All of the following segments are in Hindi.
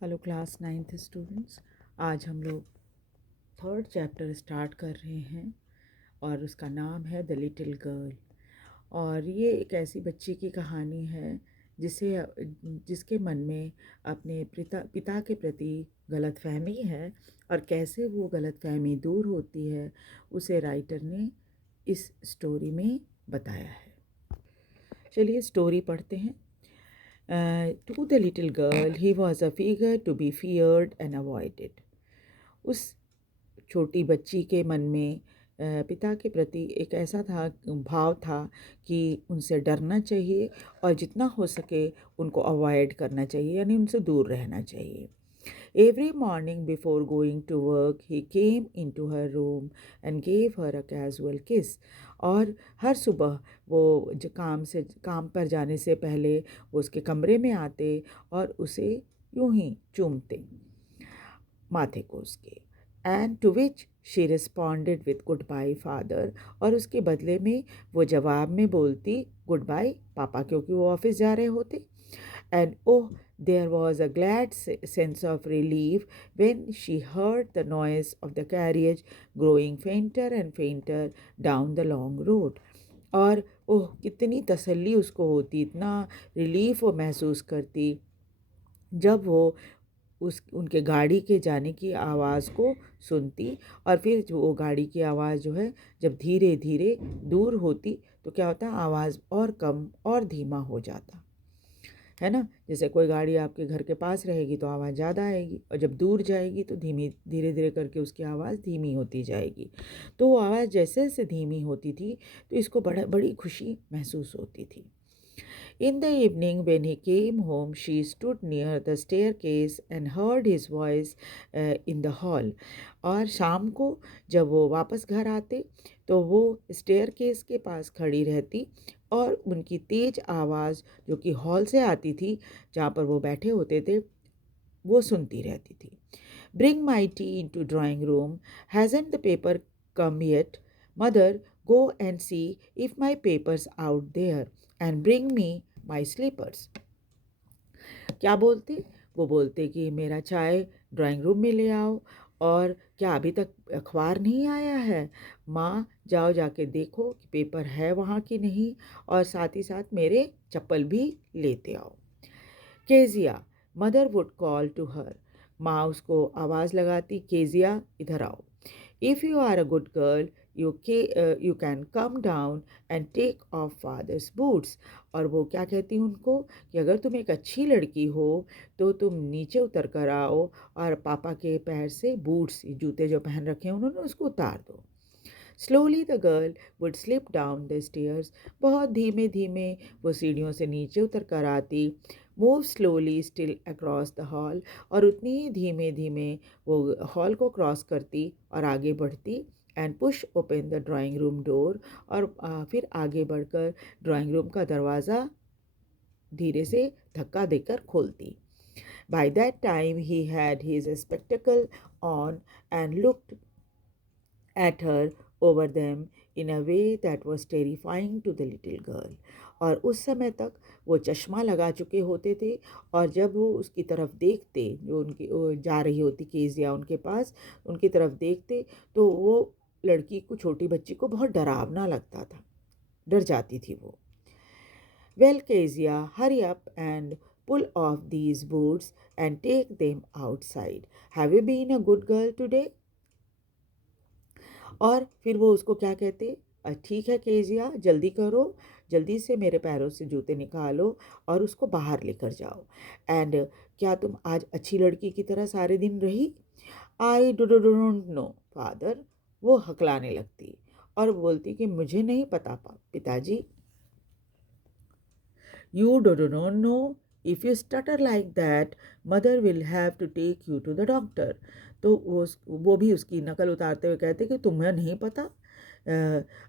Hello class 9th students. आज हम लोग थर्ड चैप्टर स्टार्ट कर रहे हैं और उसका नाम है द लिटिल गर्ल। और ये एक ऐसी बच्ची की कहानी है जिसके मन में अपने पिता के प्रति गलतफहमी है और कैसे वो गलतफहमी दूर होती है उसे राइटर ने इस स्टोरी में बताया है। चलिए स्टोरी पढ़ते हैं। To the little girl, he was a figure to be feared and avoided. उस छोटी बच्ची के मन में पिता के प्रति एक ऐसा भाव था कि उनसे डरना चाहिए और जितना हो सके उनको अवॉइड करना चाहिए, यानी उनसे दूर रहना चाहिए। Every morning before going to work, he came into her room and gave her a casual kiss. और हर सुबह वो जो काम पर जाने से पहले वो उसके कमरे में आते और उसे यूं ही चूमते माथे को उसके। And to which she responded with goodbye father. और उसके बदले में वो जवाब में बोलती गुड बाय पापा, क्योंकि वो ऑफिस जा रहे होते। And oh, there was a glad sense of relief when she heard the noise of the carriage growing fainter and fainter down the long road. और ओह कितनी तसल्ली उसको होती, इतना रिलीफ वो महसूस करती जब वो उनके गाड़ी के जाने की आवाज़ को सुनती। और फिर जो वो गाड़ी की आवाज़ जो है जब धीरे धीरे दूर होती तो क्या होता, आवाज़ और कम और धीमा हो जाता है ना। जैसे कोई गाड़ी आपके घर के पास रहेगी तो आवाज़ ज़्यादा आएगी और जब दूर जाएगी तो धीरे धीरे करके उसकी आवाज़ धीमी होती जाएगी। तो वो आवाज़ जैसे जैसे धीमी होती थी तो इसको बड़ी खुशी महसूस होती थी। In the evening, when he came home, she stood near the staircase and heard his voice in the hall. और शाम को जब वो वापस घर आते तो वो स्टेयरकेस के पास खड़ी रहती और उनकी तेज आवाज़ जो कि हॉल से आती थी जहाँ पर वो बैठे होते थे वो सुनती रहती थी। Bring my tea into drawing room. Hasn't the paper come yet? Mother, go and see if my paper's out there and bring me my slippers. क्या बोलते, वो बोलते कि मेरा चाय ड्राइंग रूम में ले आओ और क्या अभी तक अखबार नहीं आया है। माँ जाओ जाके देखो कि पेपर है वहाँ कि नहीं और साथ ही साथ मेरे चप्पल भी लेते आओ। Kezia, mother would call to her. माँ उसको आवाज़ लगाती, केजिया इधर आओ। If you are a good girl you can come down and take off father's boots. और वो क्या कहती उनको कि अगर तुम एक अच्छी लड़की हो तो तुम नीचे उतर कर आओ और पापा के पैर से बूट्स, जूते जो पहन रखे हैं उन्होंने, उसको उतार दो। Slowly the girl would slip down the stairs. बहुत धीमे धीमे वो सीढ़ियों से नीचे उतर कर आती। Move slowly still across the hall. और उतनी ही धीमे धीमे वो हॉल को क्रॉस करती और आगे बढ़ती। And push open the drawing room door. और फिर आगे बढ़कर ड्राइंग रूम का दरवाज़ा धीरे से धक्का देकर खोलती। By that time he had his spectacled on and looked at her over them in a way that was terrifying to the little girl. और उस समय तक वो चश्मा लगा चुके होते थे और जब वो उसकी तरफ देखते, जो उनकी वो जा रही होती केजिया उनके पास, उनकी तरफ देखते तो वो लड़की को, छोटी बच्ची को बहुत डरावना लगता था, डर जाती थी वो। Well, Kezia, hurry up and pull off these boots and take them outside. Have you been a good girl today? और फिर वो उसको क्या कहते, ठीक है केजिया, जल्दी करो, जल्दी से मेरे पैरों से जूते निकालो और उसको बाहर लेकर जाओ। एंड क्या तुम आज अच्छी लड़की की तरह सारे दिन रही? I don't know father. वो हकलाने लगती और बोलती कि मुझे नहीं पता पिताजी। You do not know. If you stutter like that, mother will have to take you to the doctor. तो वो भी उसकी नकल उतारते हुए कहते कि तुम्हें नहीं पता,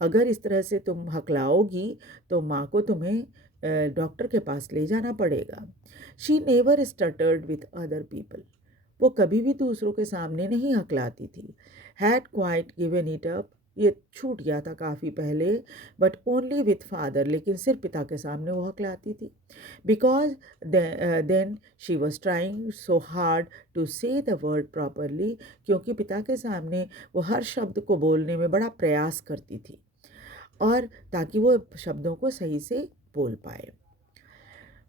अगर इस तरह से तुम हकलाओगी तो माँ को तुम्हें डॉक्टर के पास ले जाना पड़ेगा। She never stuttered with other people. वो कभी भी दूसरों के सामने नहीं हकलाती थी। Had quite given it up ये छूट गया था काफ़ी पहले, बट ओनली विथ फादर, लेकिन सिर्फ पिता के सामने वो हकलाती थी। Because then she was trying so hard to say the word properly, क्योंकि पिता के सामने वो हर शब्द को बोलने में बड़ा प्रयास करती थी, और ताकि वो शब्दों को सही से बोल पाए।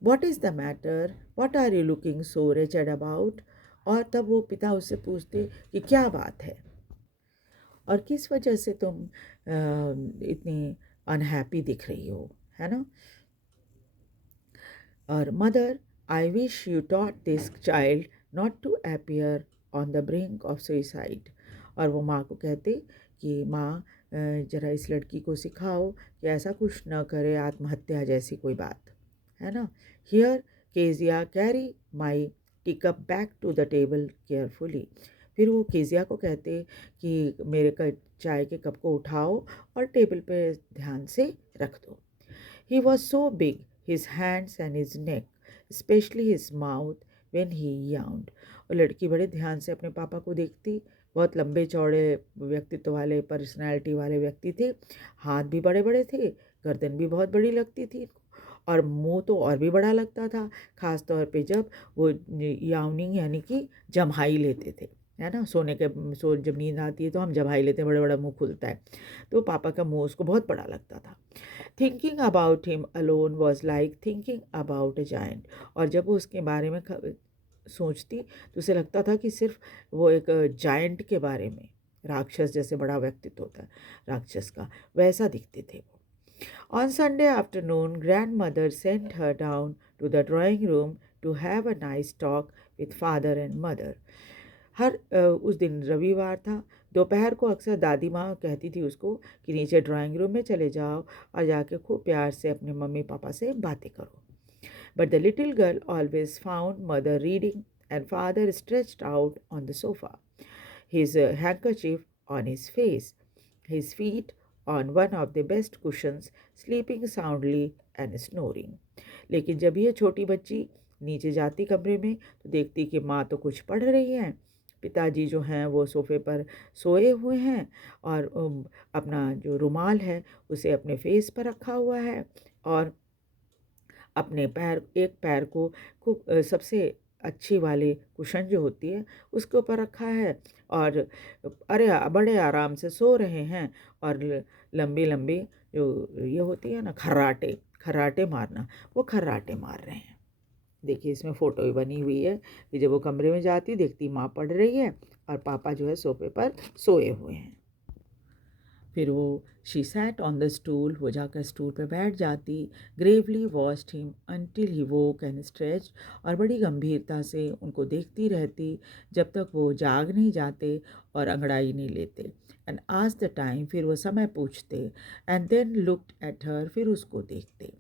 What is the matter, what are you looking so wretched about. और तब वो पिता उससे पूछते कि क्या बात है, और किस वजह से तुम इतनी अनहैप्पी दिख रही हो, है ना। और mother, I wish you taught this child not to appear on the brink of suicide. और वो माँ को कहते कि माँ, ज़रा इस लड़की को सिखाओ कि ऐसा कुछ न करे, आत्महत्या जैसी कोई बात, है ना। Here Kezia carry my teacup back to the table carefully. फिर वो केजिया को कहते कि मेरे चाय के कप को उठाओ और टेबल पे ध्यान से रख दो। He was so big, his hands and his neck, especially his mouth when he yawned। और लड़की बड़े ध्यान से अपने पापा को देखती। बहुत लंबे चौड़े व्यक्तित्व वाले, पर्सनैलिटी वाले व्यक्ति थे। हाथ भी बड़े बड़े थे, गर्दन भी बहुत बड़ी लगती थी, और मुंह तो और भी बड़ा लगता था, ख़ास तौर पे जब वो यावनिंग यानी कि जम्हाई लेते थे, है ना। जब नींद आती है तो हम जम्हाई लेते हैं, बड़ा बड़ा मुंह खुलता है, तो पापा का मुंह उसको बहुत बड़ा लगता था। Thinking about him alone was like thinking about a giant. और जब वो उसके बारे में सोचती तो उसे लगता था कि सिर्फ वो एक जायंट के बारे में, राक्षस जैसे बड़ा व्यक्तित्व होता है राक्षस का, वैसा दिखते थे वो। On Sunday afternoon, grandmother sent her down to the drawing room to have a nice talk with father and mother। उस दिन रविवार था। दोपहर को अक्सर दादी माँ कहती थी उसको कि नीचे ड्राइंग रूम में चले जाओ और जाके खूब प्यार से अपने मम्मी पापा से बातें करो। But the little girl always found mother reading and father stretched out on the sofa, his handkerchief on his face, his feet on one of the best cushions, sleeping soundly and snoring। लेकिन जब ये छोटी बच्ची नीचे जाती कमरे में तो देखती कि माँ तो कुछ पढ़ रही हैं, पिताजी जो हैं वो सोफ़े पर सोए हुए हैं, और अपना जो रुमाल है उसे अपने फेस पर रखा हुआ है, और अपने एक पैर को खूब सबसे अच्छी वाली कुशन जो होती है उसके ऊपर रखा है, और बड़े आराम से सो रहे हैं। और लंबी लंबी जो ये होती है ना खर्राटे, खर्राटे मारना, वो खर्राटे मार रहे हैं। देखिए इसमें फ़ोटो भी बनी हुई है कि जब वो कमरे में जाती देखती माँ पढ़ रही है और पापा जो है सोफे पर सोए हुए हैं। फिर वो she sat on the stool, वो जाकर स्टूल पर बैठ जाती। Gravely watched him until he woke and stretch, और बड़ी गंभीरता से उनको देखती रहती जब तक वो जाग नहीं जाते और अंगड़ाई नहीं लेते। एंड आज द टाइम, फिर वो समय पूछते। And then looked at her, फिर उसको देखते।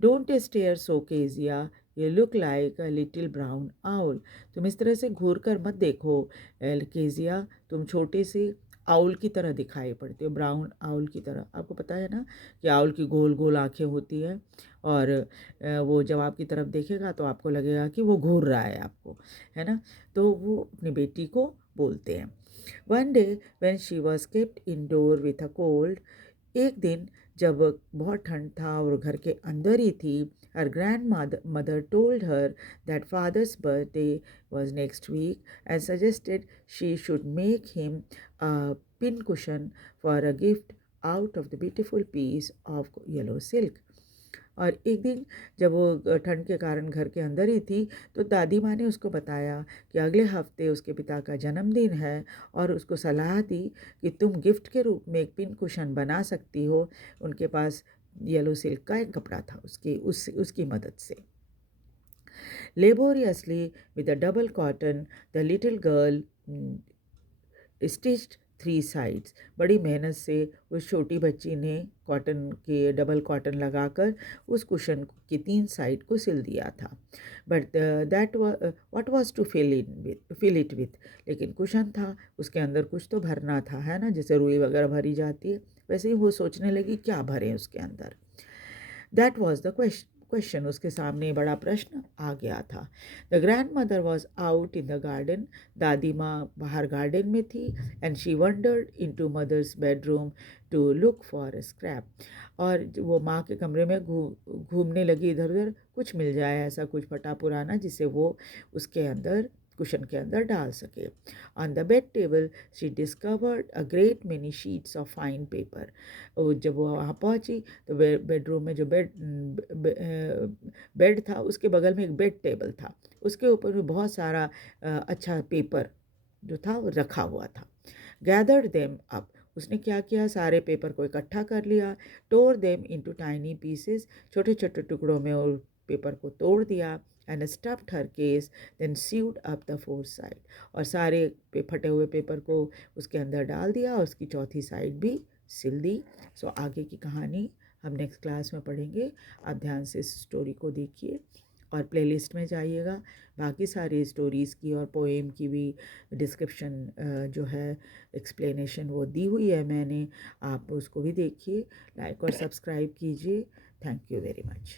Don't stare so Kezia, you look like a little brown owl. तुम इस तरह से घूर कर मत देखो केजिया, तुम छोटी सी आउल की तरह दिखाई पड़ती हो, ब्राउन आउल की तरह। आपको पता है ना कि आउल की गोल गोल आँखें होती हैं, और वो जब आपकी तरफ देखेगा तो आपको लगेगा कि वो घूर रहा है आपको, है ना। तो वो अपनी बेटी को बोलते हैं। One day when she was kept indoor with a cold, एक दिन जब बहुत ठंड था और घर के अंदर ही थी, her grandmother told her that father's birthday was next week and suggested she should make him a pin cushion for a gift out of the beautiful piece of yellow silk। और एक दिन जब वो ठंड के कारण घर के अंदर ही थी तो दादी माँ ने उसको बताया कि अगले हफ्ते उसके पिता का जन्मदिन है, और उसको सलाह दी कि तुम गिफ्ट के रूप में एक पिन कुशन बना सकती हो। उनके पास येलो सिल्क का एक कपड़ा था, उसकी मदद से। Laboriously, with a double cotton, the little girl stitched 3 sides। बड़ी मेहनत से उस छोटी बच्ची ने डबल कॉटन लगाकर उस कुशन की 3 साइड को सिल दिया था। But that what was to fill it with, लेकिन कुशन था, उसके अंदर कुछ तो भरना था, है ना, जैसे रुई वगैरह भरी जाती है, वैसे ही वो सोचने लगी क्या भरें उसके अंदर। दैट वॉज द क्वेश्चन, उसके सामने बड़ा प्रश्न आ गया था। The grandmother was out in the garden, दादी माँ बाहर गार्डन में थी, and she wandered into mother's bedroom to look for a scrap. और वो माँ के कमरे में घूमने लगी इधर उधर, कुछ मिल जाए ऐसा कुछ फटा पुराना जिसे वो उसके अंदर कुशन के अंदर डाल सके। On the bed table she discovered a great many sheets of fine paper. जब वो वहाँ पहुँची तो बेडरूम में जो बेड था उसके बगल में एक बेड टेबल था, उसके ऊपर भी बहुत सारा अच्छा पेपर जो था वो रखा हुआ था। गैदर्ड देम अप, उसने क्या किया, सारे पेपर को इकट्ठा कर लिया। Tore them into tiny pieces, छोटे छोटे टुकड़ों में और पेपर को तोड़ दिया। And stuffed her case, then sewed up the fourth side, और सारे फटे हुए पेपर को उसके अंदर डाल दिया और उसकी चौथी साइड भी सिल दी। सो आगे की कहानी हम नेक्स्ट क्लास में पढ़ेंगे। आप ध्यान से इस स्टोरी को देखिए और प्लेलिस्ट में जाइएगा। बाकी सारी स्टोरीज़ की और पोएम की भी डिस्क्रिप्शन जो है एक्सप्लेनेशन वो दी हुई है मैंने, आप उसको भी देखिए। लाइक और सब्सक्राइब कीजिए। Thank you very much.